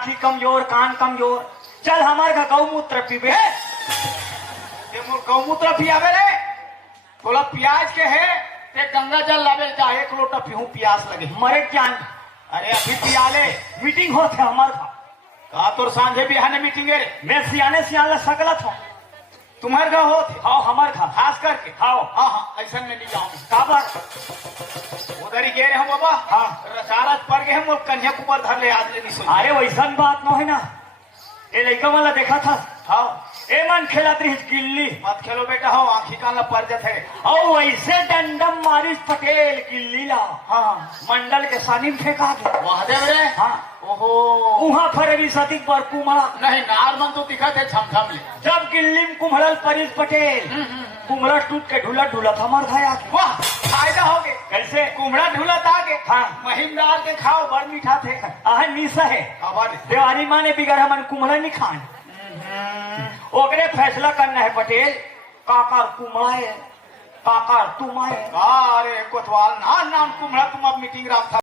आँखी कमजोर, कान कमजोर। चल हमारे घर गौमूत्र पीबे। ये मोर गौमूत्र पियावे रे। थोड़ा प्याज के है ते गंगा जल लावे जा 1 लोटा पीहू प्यास लगे। मरे जान अरे अभी पिया ले। मीटिंग होते हमारे घर। का तोर सांझे बिहाने मीटिंग है रे। मैं सियाने सियाने सकलत हूँ। तुम्हारे घर होते हाँ हमारे घर खास करके। हाँ हाँ ऐसा में नहीं जाऊंगी। काबर उधर ही गए रहे हम बाबा। हाँ। रचारच पड़ गए हम और कन्या कुपर धर ले आज ले नहीं सोच। अरे वैसा बात न है ना। ये लड़का वाला देखा था। हाँ ए मन खेला गिल्ली। मत खेलो बेटा हो आंखी कान पड़ जाते है। और वैसे डंडम मारिस पटेल गिल्ली ला। हाँ मंडल के सानी में फेंका गया। महादेव रे। हाँ ओहो वहाँ फरवी सतीक पर कुमड़ा। नहीं नारमन तो दिखा थे छमछम ले। जब गिल्ली में कुम्हड़ल परेश पटेल कुम्हड़ा टूट के ढूला ढूला था हमारे भाई आके। वाह फायदा हो गए। कैसे कुमड़ा ढूला था के। हाँ महिम डाल के खाओ बड़ मीठा थे। आह निशा है हमारे देवारी माँ ने बिगड़ हमन कुम्हड़ा नहीं खान। ओकरे फैसला करना है पटेल। काकर कुम्हड़ा है काकर तुम आए। अरे कोतवाल ना नाम कुमड़ा तुम अब मीटिंग रखा।